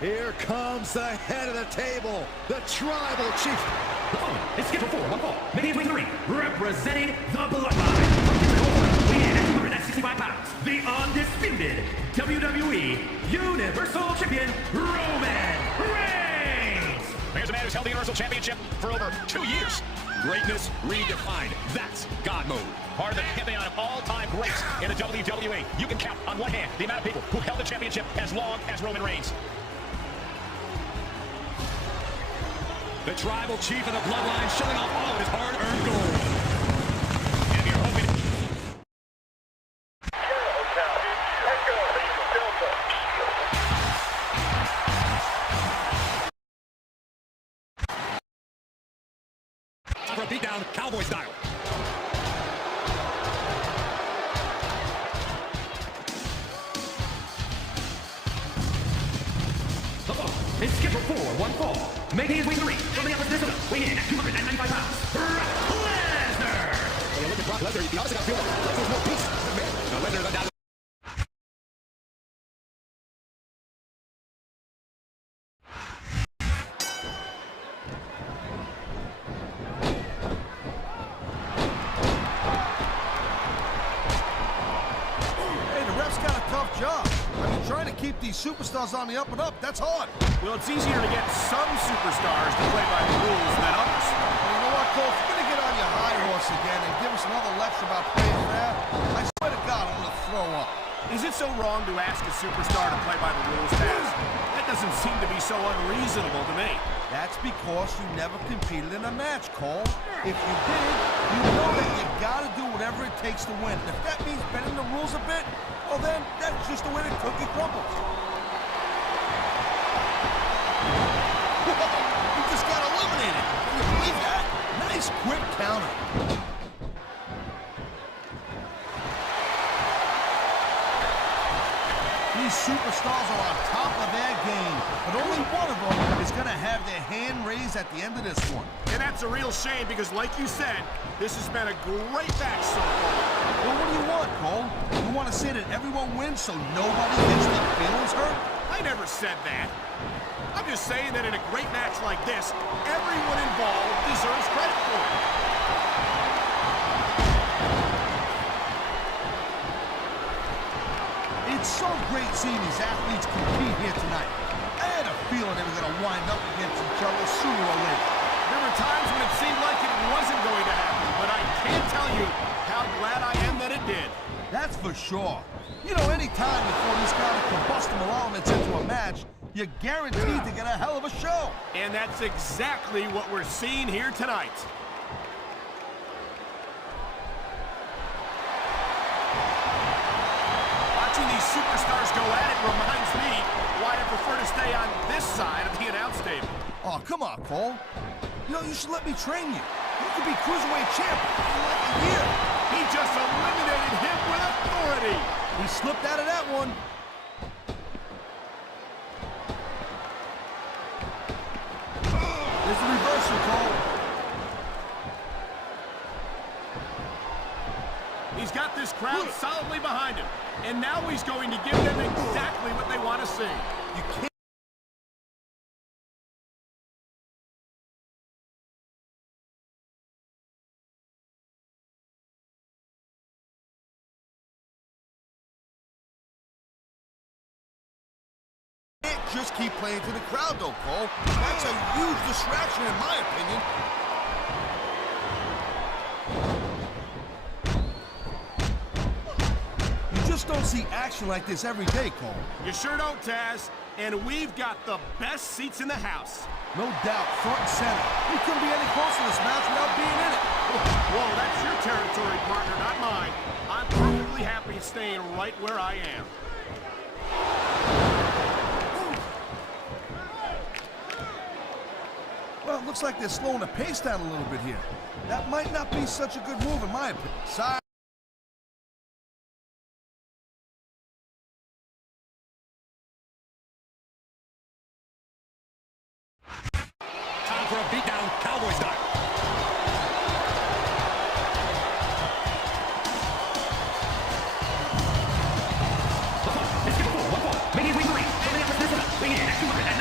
Here comes the head of the table, the Tribal Chief. The following is scheduled for one fall, making his way to the ring, representing the Bloodline. From Houston, weighing in at 265 pounds, the undisputed WWE Universal Champion, Roman Reigns. Here's a man who's held the Universal Championship for over 2 years. Greatness redefined. That's God mode. Part of the pantheon of all-time greats in the WWE. You can count on one hand the amount of people who held the championship as long as Roman Reigns. The Tribal Chief of the Bloodline showing off all of his hard-earned gold. And you're hoping... For a beatdown, cowboy style. The following is scheduled for one fall, making his way to the ring, from Minneapolis, Minnesota, weighing in at 295 pounds, Brock Lesnar. When you look at Brock Lesnar, you honestly got to feel like Lesnar's more peace than man. Now, Lesnar is undoubtedly... Job. I mean, trying to keep these superstars on the up and up, that's hard. Well, it's easier to get some superstars to play by the rules than others. And you know what, Cole? If you're going to get on your high horse again and give us another lecture about playing fair, I swear to God, I'm going to throw up. Is it so wrong to ask a superstar to play by the rules, Taz? That doesn't seem to be so unreasonable to me. That's because you never competed in a match, Cole. If you did, you know that you got to do whatever it takes to win. And if that means bending the rules a bit, well then, that's just the way the cookie crumbles. You just got eliminated. Can you believe that? Nice quick counter. These superstars are on top of their game, but only one of them is going to have their hand raised at the end of this one. And that's a real shame because, like you said, this has been a great match so far. Well, what do you want, Cole? You want to say that everyone wins so nobody gets their feelings hurt? I never said that. I'm just saying that in a great match like this, everyone involved deserves credit for it. It's so great seeing these athletes compete here tonight. I had a feeling they were going to wind up against each other sooner or later. There were times when it seemed like it wasn't going to happen, but I can't tell you how glad I am that it did. That's for sure. You know, any time you throw these kind of combustible elements into a match, you're guaranteed to get a hell of a show. And that's exactly what we're seeing here tonight. Watching these superstars go at it reminds me why I prefer to stay on this side of the announce table. Oh, come on, Cole. You know, you should let me train you. You could be Cruiserweight champion in like a year. He just eliminated him with authority. He slipped out of that one. There's the reversal, Cole. He's got this crowd solidly behind him. And now he's going to give them exactly what they want to see. You can't. Just keep playing to the crowd, though, Cole. That's a huge distraction, in my opinion. You just don't see action like this every day, Cole. You sure don't, Taz. And we've got the best seats in the house. No doubt, front and center. You couldn't be any closer to this match without being in it. Whoa, that's your territory, partner, not mine. I'm perfectly happy staying right where I am. Well, it looks like they're slowing the pace down a little bit here. That might not be such a good move, in my opinion. Sorry. Time for a beatdown, cowboy style. Making his way to the ring, from Minneapolis, Minnesota, weighing in at 295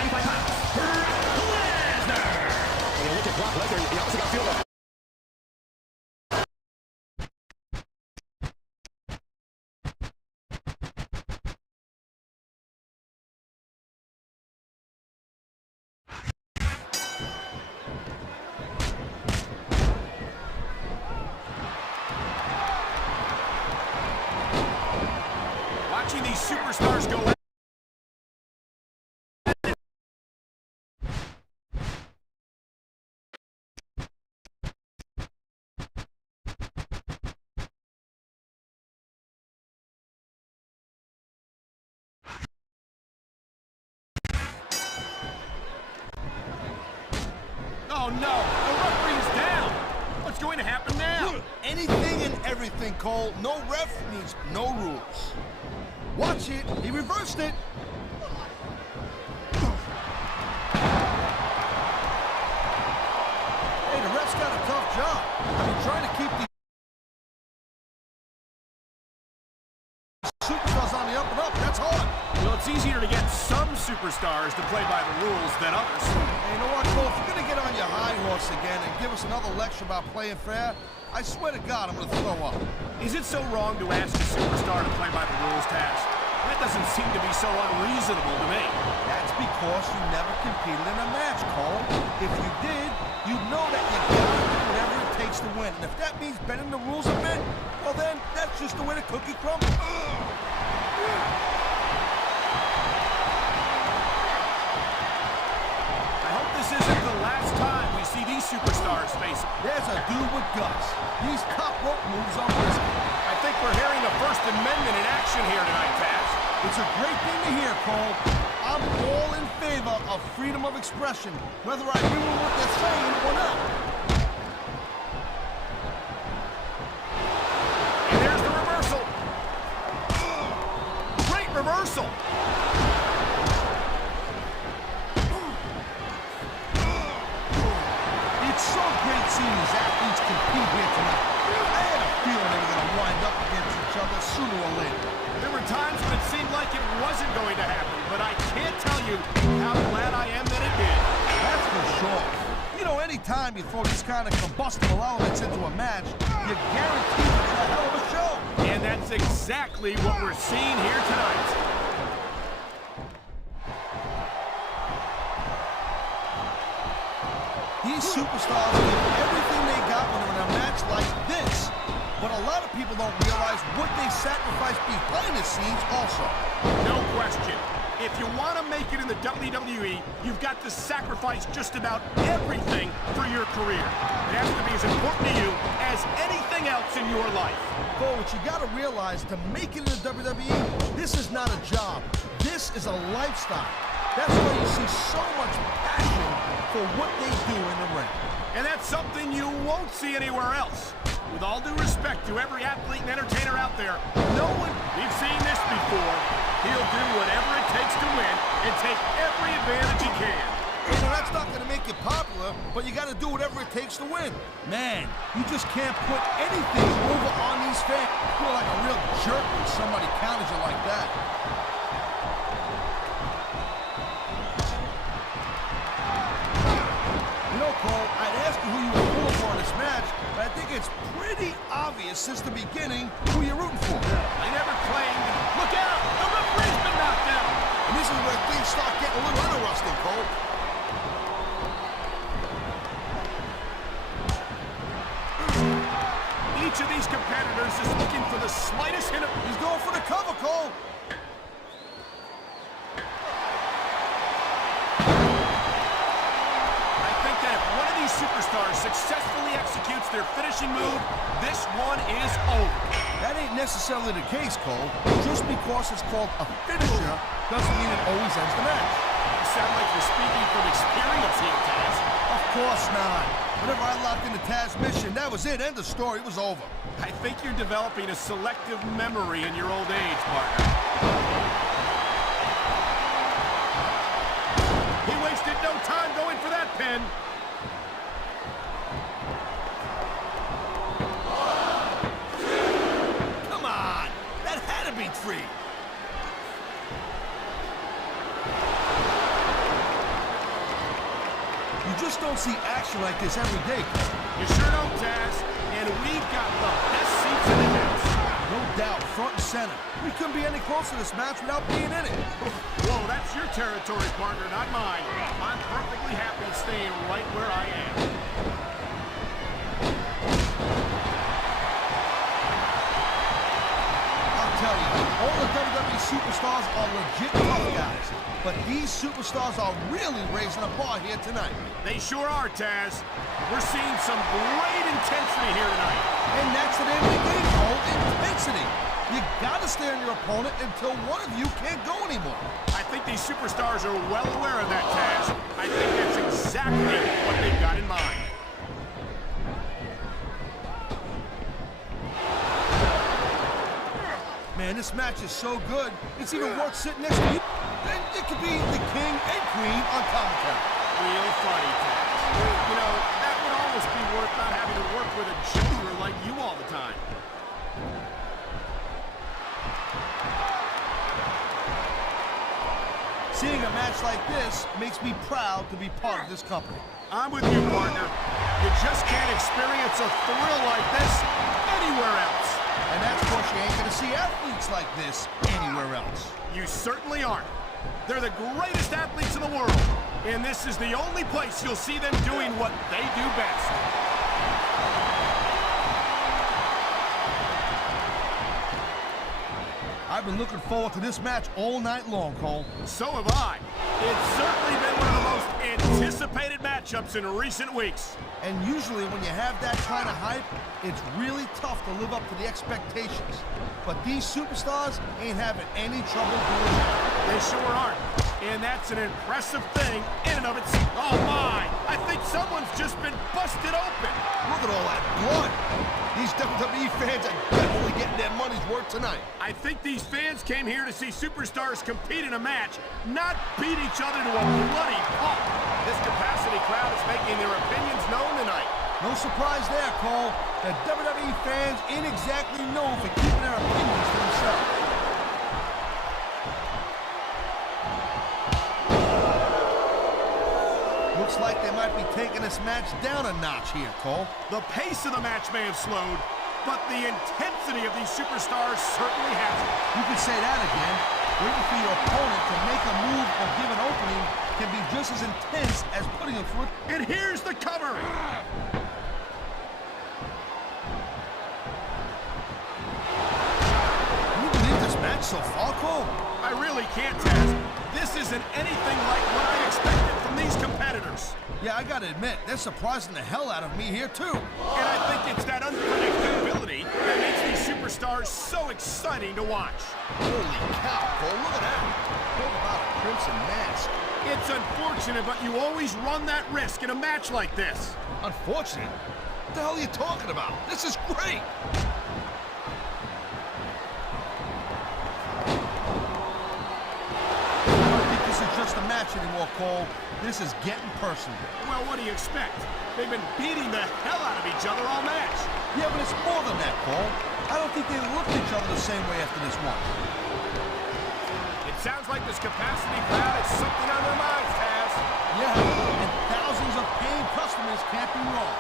watching these superstars go at it. Oh no, the referee is down. What's going to happen now? Anything and everything, Cole. No ref means no rules. Watch it. He reversed it. Hey, the ref's got a tough job. I mean, trying to keep the superstars on the up and up, that's hard. Well, it's easier to get some superstars to play by the rules than others. Hey, you know what, Cole? If you're going to get on your high horse again and give us another lecture about playing fair, I swear to God, I'm going to throw up. Is it so wrong to ask a superstar to play by the rules, Taz? That doesn't seem to be so unreasonable to me. That's because you never competed in a match, Cole. If you did, you'd know that you gotta do whatever it takes to win. And if that means bending the rules a bit, well then, that's just the way the cookie crumbles. I hope this isn't the last time we see these superstars face it. There's a dude with guts. These top rope moves are risky. I think we're hearing the First Amendment in action here tonight, Taz. It's a great thing to hear, Cole. I'm all in favor of freedom of expression, whether I agree with what they're saying or not. And there's the reversal. Great reversal. It's so great seeing these athletes compete here tonight. I had a feeling they were going to wind up against each other sooner or later. There were times when it seemed like it wasn't going to happen, but I can't tell you how glad I am that it did. That's for sure. You know, anytime you throw these kind of combustible elements into a match, you're guaranteed to get a hell of a show. And that's exactly what we're seeing here tonight. These superstars give everything they got when they're in a match like this. But a lot of people don't realize what they sacrifice behind the scenes also. No question. If you want to make it in the WWE, you've got to sacrifice just about everything for your career. It has to be as important to you as anything else in your life. But what you got to realize, to make it in the WWE, this is not a job. This is a lifestyle. That's why you see so much passion for what they do in the ring. And that's something you won't see anywhere else. With all due respect to every athlete and entertainer out there, no one, we've seen this before, he'll do whatever it takes to win and take every advantage he can. You know, that's not going to make you popular, but you got to do whatever it takes to win. Man, you just can't put anything over on these fans. You feel like a real jerk when somebody counters you like that. You know, Cole, I'd ask you who you were pulling for in this match, but I think it's pretty obvious since the beginning who you're rooting for. I never claimed. Look out! The referee's been knocked out! And this is where things start getting a little interesting, Cole. Each of these competitors is looking for the slightest hint of... He's going for the cover, Cole. I think that if one of these superstars successfully executes their finishing move, this one is over. That ain't necessarily the case, Cole. Just because it's called a finisher doesn't mean it always ends the match. You sound like you're speaking from experience here, Taz. Of course not. Whenever I locked into Taz's mission, that was it. End of story. It was over. I think you're developing a selective memory in your old age, partner. He wasted no time going for that pin. Come on. That had to be 3. You just don't see action like this every day, Cole. You sure don't, Taz. And we've got the best seats in the house. No doubt, front and center. We couldn't be any closer to this match without being in it. Whoa, that's your territory, partner, not mine. I'm perfectly happy staying right where I am. I'll tell tell you, all the WWE superstars are legit tough guys. But these superstars are really raising the bar here tonight. They sure are, Taz. We're seeing some great intensity here tonight. And that's the name of the game, Cole, intensity. You gotta stare on your opponent until one of you can't go anymore. I think these superstars are well aware of that, Taz. I think that's exactly what they've got in mind. Man, this match is so good, it's even worth sitting next to you. And it could be the king and queen on commentary. Real funny, Taz. You know, that would almost be worth not having to work with a joker like you all the time. Seeing a match like this makes me proud to be part of this company. I'm with you, partner. You just can't experience a thrill like this anywhere else. And that's because you ain't gonna see athletes like this anywhere else. You certainly aren't. They're the greatest athletes in the world, and this is the only place you'll see them doing what they do best. I've been looking forward to this match all night long, Cole. So have I. It's certainly been one of the most anticipated matchups in recent weeks. And usually when you have that kind of hype, it's really tough to live up to the expectations. But these superstars ain't having any trouble doing that. They sure aren't. And that's an impressive thing in and of itself. Oh my! I think someone's just been busted open. Look at all that blood. These WWE fans are definitely getting their money's worth tonight. I think these fans came here to see superstars compete in a match, not beat each other to a bloody pulp. This capacity crowd is making their opinions known tonight. No surprise there, Cole. The WWE fans ain't exactly known for keeping their opinions to themselves. Looks like they might be taking this match down a notch here, Cole. The pace of the match may have slowed, but the intensity of these superstars certainly hasn't. You can say that again. Waiting for your opponent to make a move or give an opening can be just as intense as putting them through it. And here's the cover. Can you believe this match so far, Cole? I really can't, Taz. This isn't anything like what I expected from these competitors. Yeah, I gotta admit, they're surprising the hell out of me here, too. And I think it's that unpredictability that makes these superstars so exciting to watch. Holy cow, Cole, look at that. Talk about a crimson mask. It's unfortunate, but you always run that risk in a match like this. Unfortunate? What the hell are you talking about? This is great. Just a match anymore, Cole. This is getting personal. Well, what do you expect? They've been beating the hell out of each other all match. Yeah, but it's more than that, Cole. I don't think they looked at each other the same way after this one. It sounds like this capacity crowd has something on their minds, Taz. Yeah, and thousands of paying customers can't be wrong.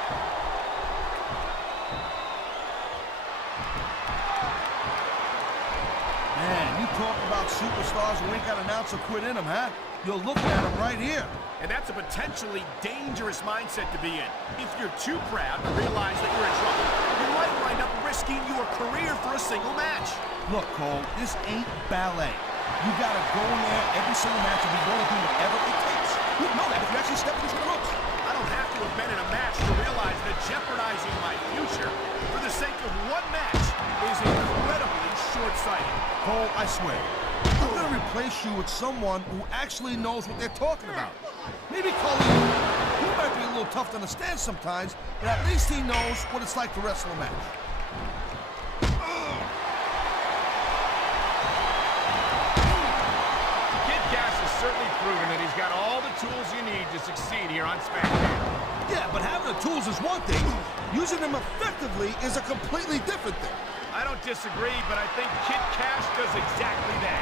Man, you talk about superstars who ain't got an ounce of quit in them, huh? You're looking at them right here. And that's a potentially dangerous mindset to be in. If you're too proud to realize that you're in trouble, you might wind up risking your career for a single match. Look, Cole, this ain't ballet. You gotta go in there every single match and be willing to do whatever it takes. You know that if you actually step into the ropes. I don't have to have been in a match to realize that jeopardizing my future for the sake of one match is incredibly short-sighted. Cole, I swear, I'm gonna replace you with someone who actually knows what they're talking about. Maybe Colleen. He might be a little tough to understand sometimes, but at least he knows what it's like to wrestle a match. Kid Cash has certainly proven that he's got all the tools you need to succeed here on SmackDown. Yeah, but having the tools is one thing. Using them effectively is a completely different thing. I don't disagree, but I think Kid Cash does exactly that.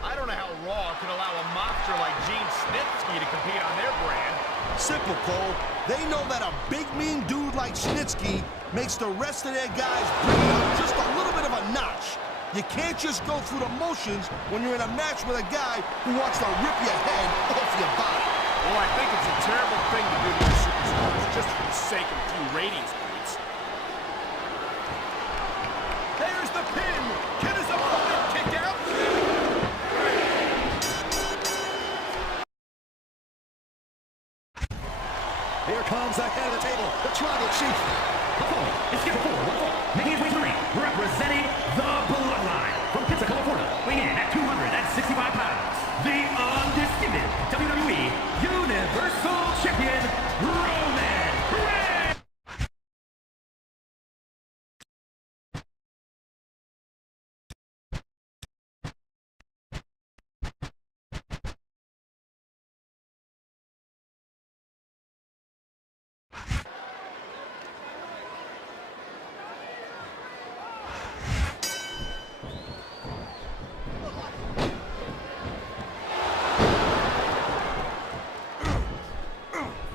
I don't know how Raw can allow a monster like Gene Snitsky to compete on their brand. Simple, Cole. They know that a big, mean dude like Snitsky makes the rest of their guys bring it up just a little bit of a notch. You can't just go through the motions when you're in a match with a guy who wants to rip your head off your body. Well, I think it's a terrible thing to do to your superstars. just for the sake of a few ratings points. There's the pin. Can his opponent kick out? Here comes the head of the table, the tribal chief. It's scheduled for 1 fall, making his way to the ring, representing the Bloodline. From Pensacola, Florida, weighing in at 265 pounds, the undisputed WWE Universal Champion, Roman Reigns.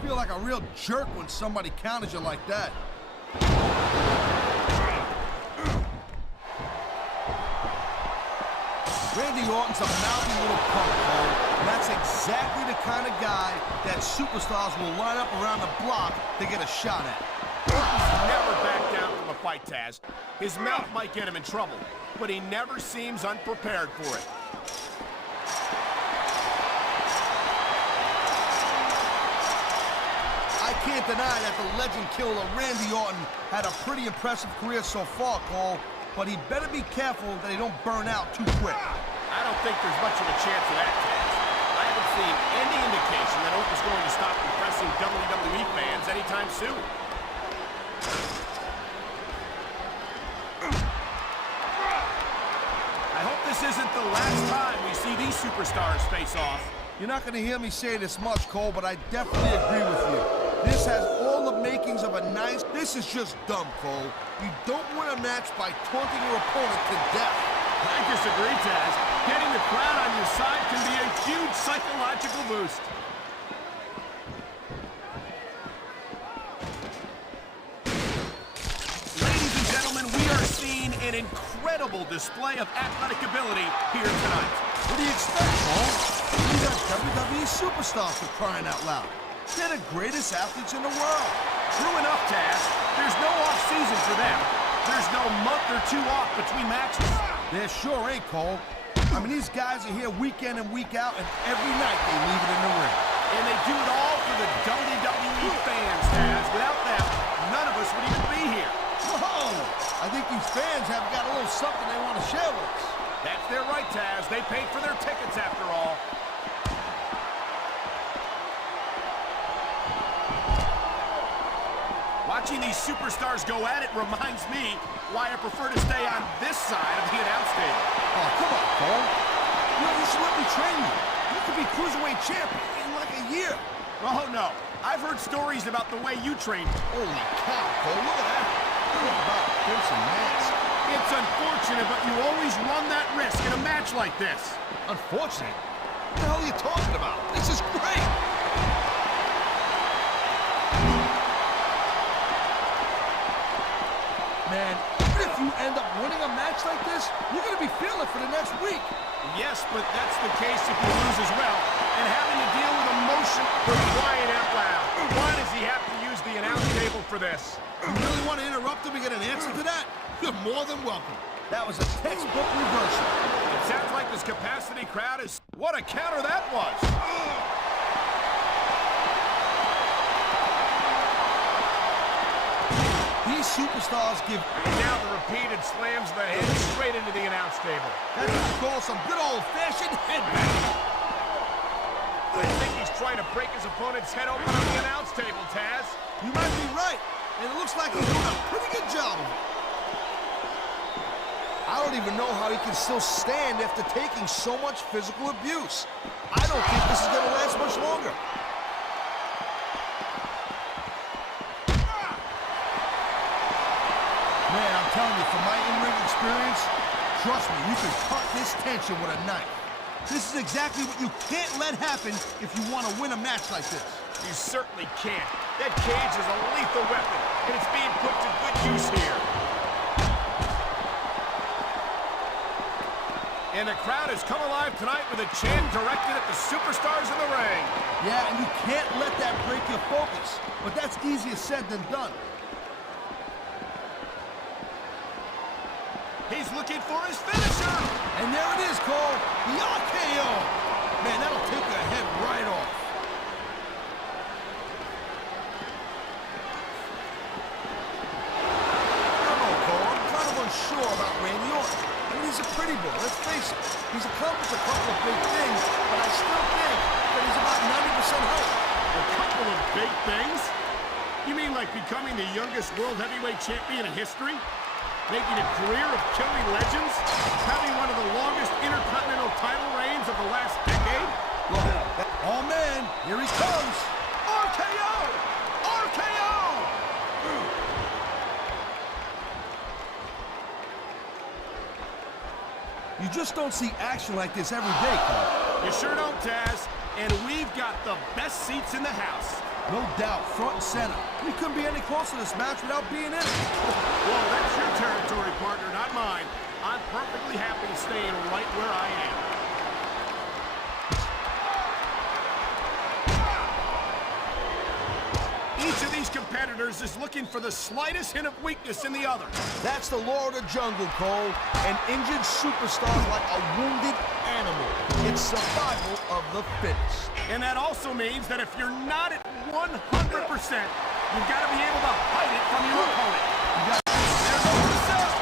Feel like a real jerk when somebody counters you like that. Randy Orton's a mouthy little punk, Cole. And that's exactly the kind of guy that superstars will line up around the block to get a shot at. Orton's never backed down from a fight, Taz. His mouth might get him in trouble, but he never seems unprepared for it. I can't deny that the legend killer Randy Orton had a pretty impressive career so far, Cole, but he better be careful that he don't burn out too quick. I don't think there's much of a chance of that, Taz. I haven't seen any indication that Orton's going to stop impressing WWE fans anytime soon. I hope this isn't the last time we see these superstars face off. You're not going to hear me say this much, Cole, but I definitely agree with you. This has all the makings of a nice... This is just dumb, Cole. You don't win a match by taunting your opponent to death. I disagree, Taz. Getting the crowd on your side can be a huge psychological boost. Ladies and gentlemen, we are seeing an incredible display of athletic ability here tonight. What do you expect, Cole? These are WWE superstars, for crying out loud. They're the greatest athletes in the world. True enough, Taz. There's no off-season for them. There's no month or two off between matches. There sure ain't, Cole. I mean, these guys are here week in and week out, and every night they leave it in the ring. And they do it all for the WWE fans, Taz. Without them, none of us would even be here. Whoa! I think these fans have got a little something they want to share with us. That's their right, Taz. They paid for their tickets after all. Watching these superstars go at it reminds me why I prefer to stay on this side of the announce table. Oh, come on, Cole. You should let me train you. You could be Cruiserweight champion in like a year. Oh, no. I've heard stories about the way you train. Holy cow, Cole, look at that. Talk about Crimson Mask. It's unfortunate, but you always run that risk in a match like this. Unfortunate? What the hell are you talking about? This is great. Man, even if you end up winning a match like this, you're going to be feeling it for the next week. Yes, but that's the case if you lose as well. And having to deal with emotion for crying out loud. Why does he have to use the announce table for this? You really want to interrupt him and get an answer to that? You're more than welcome. That was a textbook reversal. It sounds like this capacity crowd is... What a counter that was! These superstars give... And now the repeated slams the head straight into the announce table. That's what you call some good old-fashioned headbanging. I think he's trying to break his opponent's head open on the announce table, Taz. You might be right, and it looks like he's doing a pretty good job of it. I don't even know how he can still stand after taking so much physical abuse. I don't think this is going to last much longer. Man, I'm telling you, from my in-ring experience, trust me, you can cut this tension with a knife. This is exactly what you can't let happen if you want to win a match like this. You certainly can't. That cage is a lethal weapon, and it's being put to good use here. And the crowd has come alive tonight with a chant directed at the superstars in the ring. Yeah, and you can't let that break your focus. But that's easier said than done. He's looking for his finisher. And there it is, Cole. The RKO. Man, that'll take your head right off. I don't know, Cole. I'm kind of unsure about Randy Orton. I mean, he's a pretty boy, let's face it. He's accomplished a couple of big things, but I still think that he's about 90% hurt. A couple of big things? You mean like becoming the youngest world heavyweight champion in history? Making a career of killing legends? Having one of the longest intercontinental title reigns of the last decade? Look, oh man, here he comes. RKO! RKO! You just don't see action like this every day, Cole. You sure don't, Taz. And we've got the best seats in the house. No doubt, front and center. We couldn't be any closer to this match without being in it. Well, that's your territory, partner, not mine. I'm perfectly happy staying right where I am. Each of these competitors is looking for the slightest hint of weakness in the other. That's the law of the jungle, Cole. An injured superstar like a wounded animal. It's survival of the fittest. And that also means that if you're not at 100%, you've got to be able to hide it from your opponent. There goes the sell.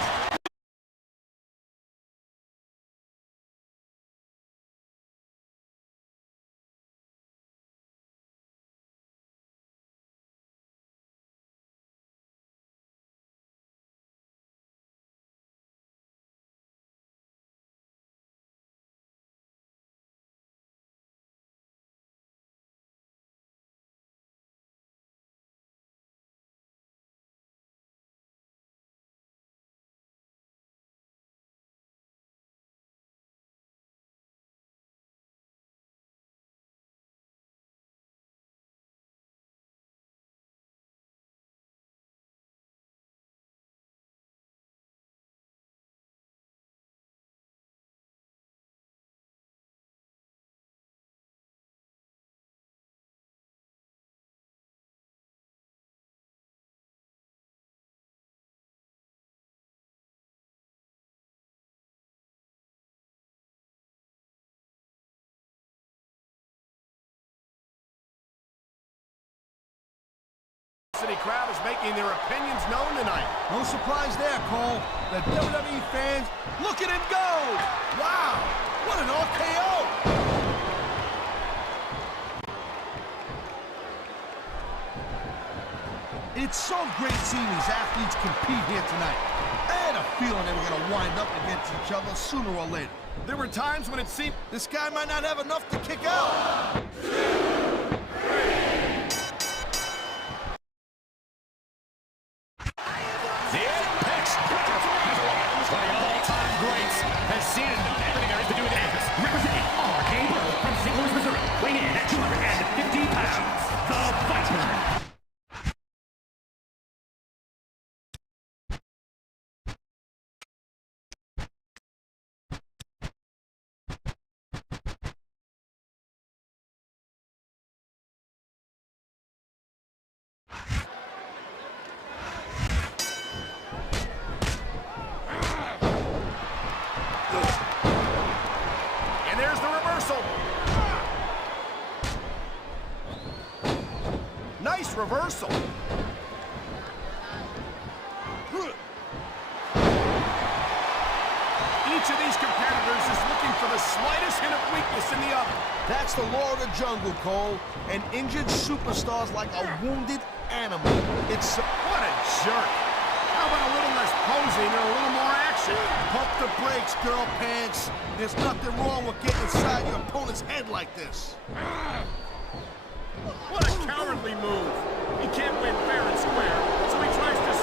The crowd is making their opinions known tonight. No surprise there, Cole. The WWE fans, look at him go! Wow, what an RKO! It's so great seeing these athletes compete here tonight. I had a feeling they were going to wind up against each other sooner or later. There were times when it seemed this guy might not have enough to kick out. Seen and done everything there is to do with Angus. Representing RK Bro from St. Louis, Missouri. Weighing in at 250 pounds. The Fighter. Nice reversal. Each of these competitors is looking for the slightest hint of weakness in the other. That's the law of the jungle, Cole. An injured superstar's like a wounded animal. It's... What a jerk. How about a little less posing and a little more action? Pump the brakes, girl pants. There's nothing wrong with getting inside your opponent's head like this. What a cowardly move. He can't win fair and square, so he tries to